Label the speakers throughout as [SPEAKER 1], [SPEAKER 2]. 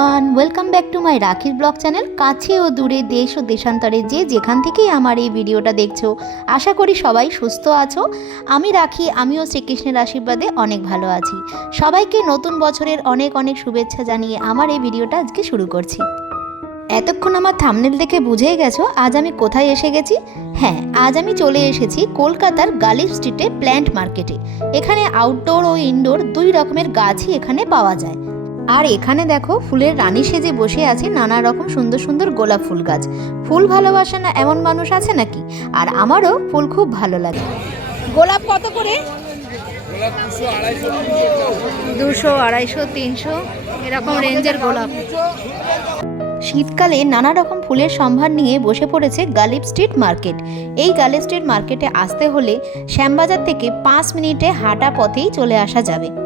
[SPEAKER 1] Everyone welcome back to my রাখির blog channel কাছে ও দূরে দেশ ও দেশান্তরে যে যেখান থেকেই আমার এই ভিডিওটা দেখছ, আশা করি সবাই সুস্থ আছো। আমি রাখি, আমিও শ্রীকৃষ্ণের আশীর্বাদে অনেক ভালো আছি। সবাইকে নতুন বছরের অনেক অনেক শুভেচ্ছা জানিয়ে আমার এই ভিডিওটা আজকে শুরু করছি। এতক্ষণ আমার থামনেল দেখে বুঝেই গেছো, আজ আমি কোথায় এসে গেছি? হ্যাঁ আজ আমি চলে এসেছি কলকাতার গালিব স্ট্রিটে প্ল্যান্ট মার্কেটে। এখানে আউটডোর ও ইনডোর দুই রকমের গাছই এখানে পাওয়া যায়। আর এখানে দেখো ফুলের রানী সেজে বসে আছে নানা রকম সুন্দর সুন্দর গোলাপ ফুল গাছ। ফুল ভালোবাসে না এমন মানুষ আছে নাকি? আর আমারও ফুল খুব ভালো লাগে। গোলাপ কত করে? দুশো, আড়াইশো, তিনশো, এরকম রেঞ্জের গোলাপ। শীতকালে নানা রকম ফুলের সম্ভার নিয়ে বসে পড়েছে গালিব স্ট্রিট মার্কেট। এই গালিব স্ট্রিট মার্কেটে আসতে হলে শ্যামবাজার থেকে পাঁচ মিনিটে হাঁটা পথেই চলে আসা যাবে।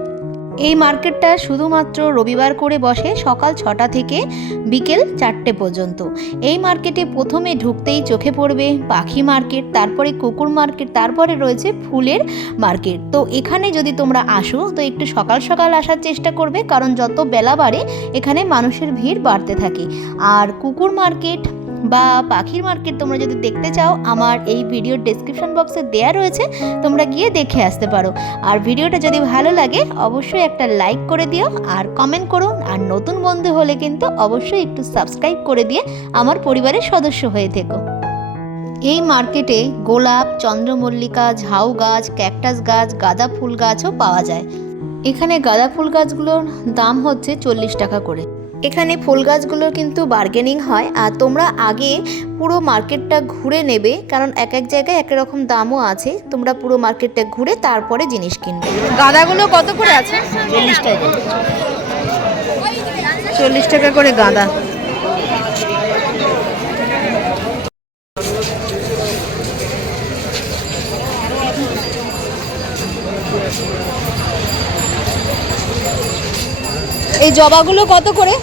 [SPEAKER 1] এই মার্কেটটা শুধুমাত্র রবিবার করে বসে সকাল ছটা থেকে বিকেল চারটে পর্যন্ত। এই মার্কেটে প্রথমে ঢুকতেই চোখে পড়বে পাখি মার্কেট, তারপরে কুকুর মার্কেট, তারপরে রয়েছে ফুলের মার্কেট। তো এখানে যদি তোমরা আসো, তো একটু সকাল সকাল আসার চেষ্টা করবে, কারণ যত বেলা বাড়ে, এখানে মানুষের ভিড় বাড়তে থাকে। আর কুকুর মার্কেট বা পাখির মার্কেট তোমরা যদি দেখতে চাও, আমার এই ভিডিওর ডেসক্রিপশন বক্সে দেয়া রয়েছে, তোমরা গিয়ে দেখে আসতে পারো। আর ভিডিওটা যদি ভালো লাগে, অবশ্যই একটা লাইক করে দিও, আর কমেন্ট করো আর নতুন বন্ধু হলে কিন্তু অবশ্যই একটু সাবস্ক্রাইব করে দিয়ে আমার পরিবারের সদস্য হয়ে থেকো। এই মার্কেটে গোলাপ, চন্দ্রমল্লিকা, ঝাউ গাছ ক্যাকটাস গাছ, গাঁদা ফুল গাছও পাওয়া যায়। এখানে গাঁদা ফুল গাছগুলোর দাম হচ্ছে চল্লিশ টাকা করে। এখানে ফুল গাছগুলোর কিন্তু বার্গেনিং হয়। আর তোমরা আগে পুরো মার্কেটটা ঘুরে নেবে কারণ এক এক জায়গায় এক রকম দামও আছে। তোমরা পুরো মার্কেটটা ঘুরে তারপরে জিনিস কিনবে। গাঁদাগুলো কত করে আছে?
[SPEAKER 2] চল্লিশ টাকা।
[SPEAKER 1] চল্লিশ টাকা করে গাঁদা। এই জবাগুলো কত করে?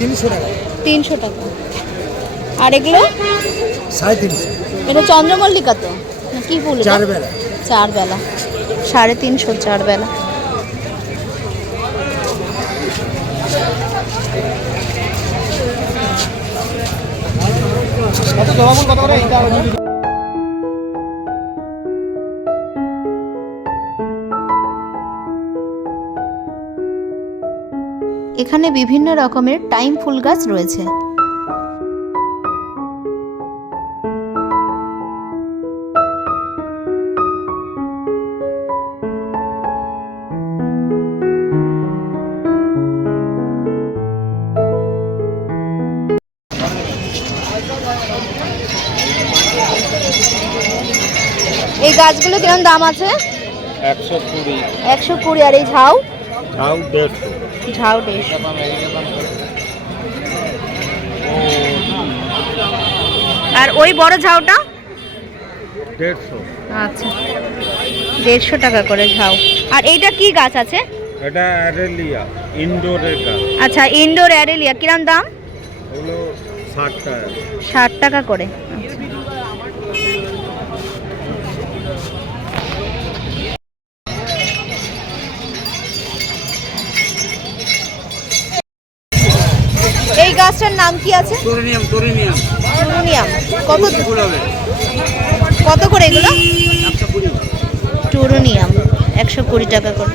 [SPEAKER 2] তিনশো টাকা।
[SPEAKER 1] তিনশো টাকা। আর এগুলো?
[SPEAKER 2] সাড়ে তিনশো।
[SPEAKER 1] এটা চন্দ্রমল্লিকা তো না কি ফুল
[SPEAKER 2] চার বেলা
[SPEAKER 1] চার বেলা সাড়ে তিনশো চার বেলা
[SPEAKER 2] কত জবাবুল কত করে
[SPEAKER 1] এখানে বিভিন্ন রকমের টাইম ফুল গাছ রয়েছে। এই গাছগুলো কিরম দাম আছে?
[SPEAKER 2] একশো কুড়ি।
[SPEAKER 1] একশো কুড়ি। আর এই ঝাউ?
[SPEAKER 2] ঝাউ দেড়শো।
[SPEAKER 1] ঝাউ দেড়শো আর ওই বড় ঝাউটা?
[SPEAKER 2] দেড়শো।
[SPEAKER 1] আচ্ছা। দেড়শো টাকা করে ঝাউ। আর এইটা কি গাছ আছে?
[SPEAKER 2] এটা অ্যারেলিয়া ইনডোর
[SPEAKER 1] আচ্ছা ইনডোর অ্যারেলিয়া। কিরম দাম?
[SPEAKER 2] ওগুলো ষাট টাকা।
[SPEAKER 1] ষাট টাকা করে আচ্ছা। এই গাছটার নাম কি আছে?
[SPEAKER 2] তোরিনিয়াম তোরিনিয়াম
[SPEAKER 1] টুরুনিয়াম কত?
[SPEAKER 2] ফুল হবে।
[SPEAKER 1] কত করে এগুলো?
[SPEAKER 2] একশো কুড়ি।
[SPEAKER 1] টুরুনিয়াম একশো কুড়ি টাকা করে।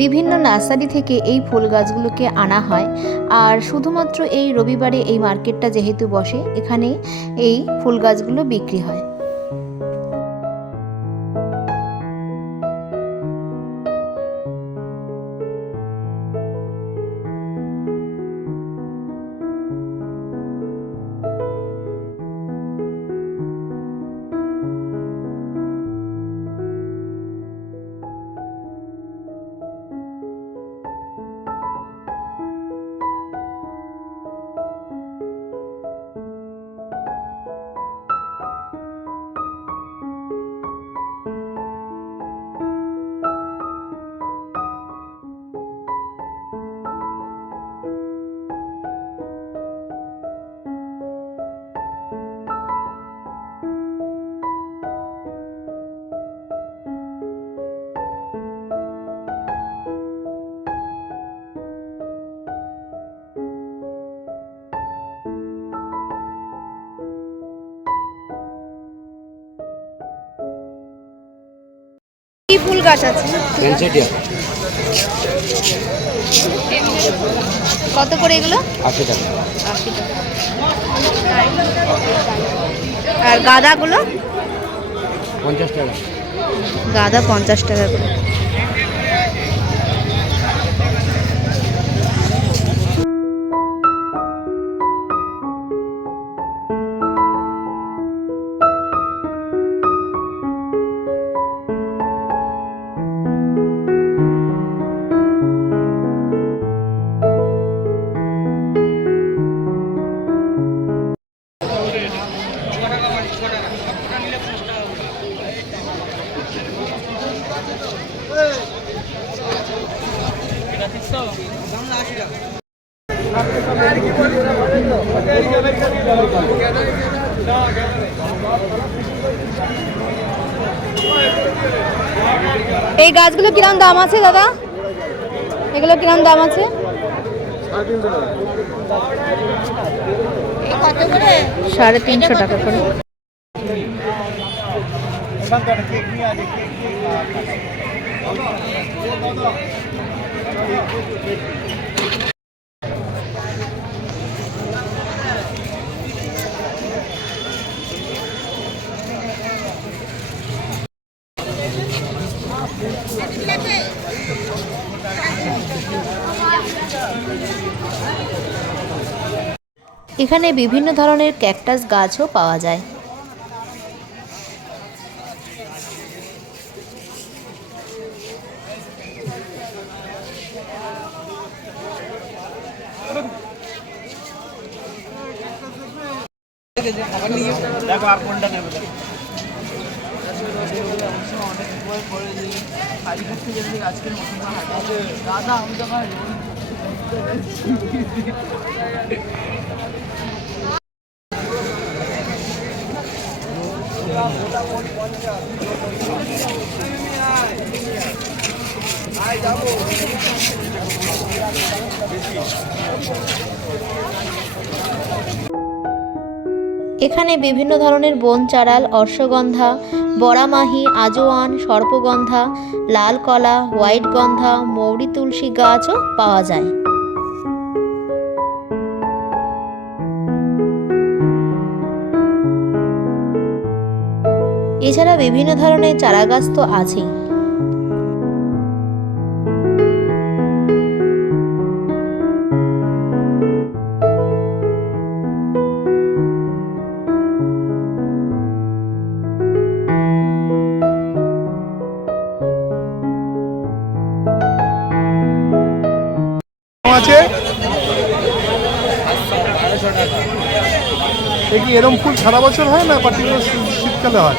[SPEAKER 1] বিভিন্ন নার্সারি থেকে এই ফুল গাছগুলোকে আনা হয়। আর শুধুমাত্র এই রবিবারে এই মার্কেটটা যেহেতু বসে এখানে এই ফুল গাছগুলো বিক্রি হয়। ফুল গাছ আছে। কত করে এগুলো?
[SPEAKER 2] আশি টাকা।
[SPEAKER 1] আশি টাকা। আর গাঁদাগুলো?
[SPEAKER 2] পঞ্চাশ টাকা।
[SPEAKER 1] গাঁদা পঞ্চাশ টাকা করে। এই গাছগুলো কিরম দাম আছে দাদা? এগুলো কিরম দাম আছে? সাড়ে তিনশো টাকা করে। এখানে বিভিন্ন ধরনের ক্যাকটাস গাছও পাওয়া যায়। এখানে বিভিন্ন ধরনের বন চারাল, অশ্বগন্ধা, বড়ামাহি, আজোয়ান, সর্পগন্ধা লাল কলা হোয়াইট গন্ধা মৌরি তুলসী গাছও পাওয়া যায়। এছাড়া বিভিন্ন ধরনের চারা গাছ তো আছেই।
[SPEAKER 3] আছে? এরম ফুল সারা বছর হয় না পার্টিকুলার শীতকালে হয়?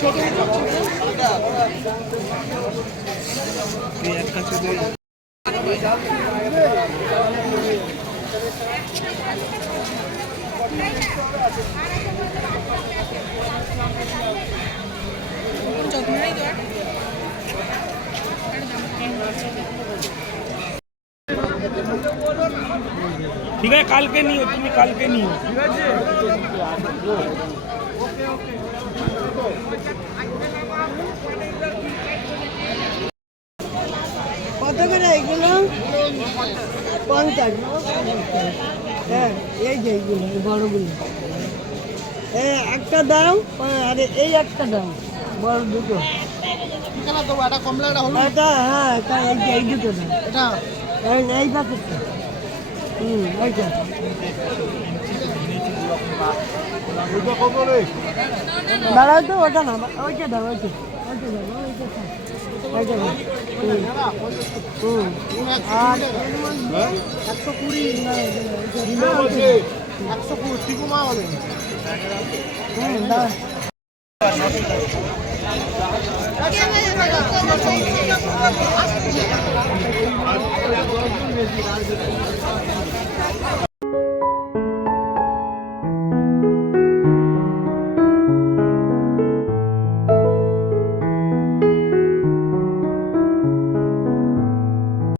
[SPEAKER 3] ছোট
[SPEAKER 4] ঠিক আছে কালকে নিও তুমি কালকে নিও। ঠিক আছে?
[SPEAKER 5] কত করে এগুলো? পঞ্চাশ। হ্যাঁ এই যে এইগুলো বড়গুলো। হ্যাঁ একটা দাম আরে এই একটা দাম বড় দুটো। এটা হ্যাঁ এই দুটো দাম এটা? এই এইটা দাঁড়াও তো ওটা না ওইটা দাও ওইটা একশো কুড়ি একশো কুড়ি ঠিকুমা হলে হুম আসছে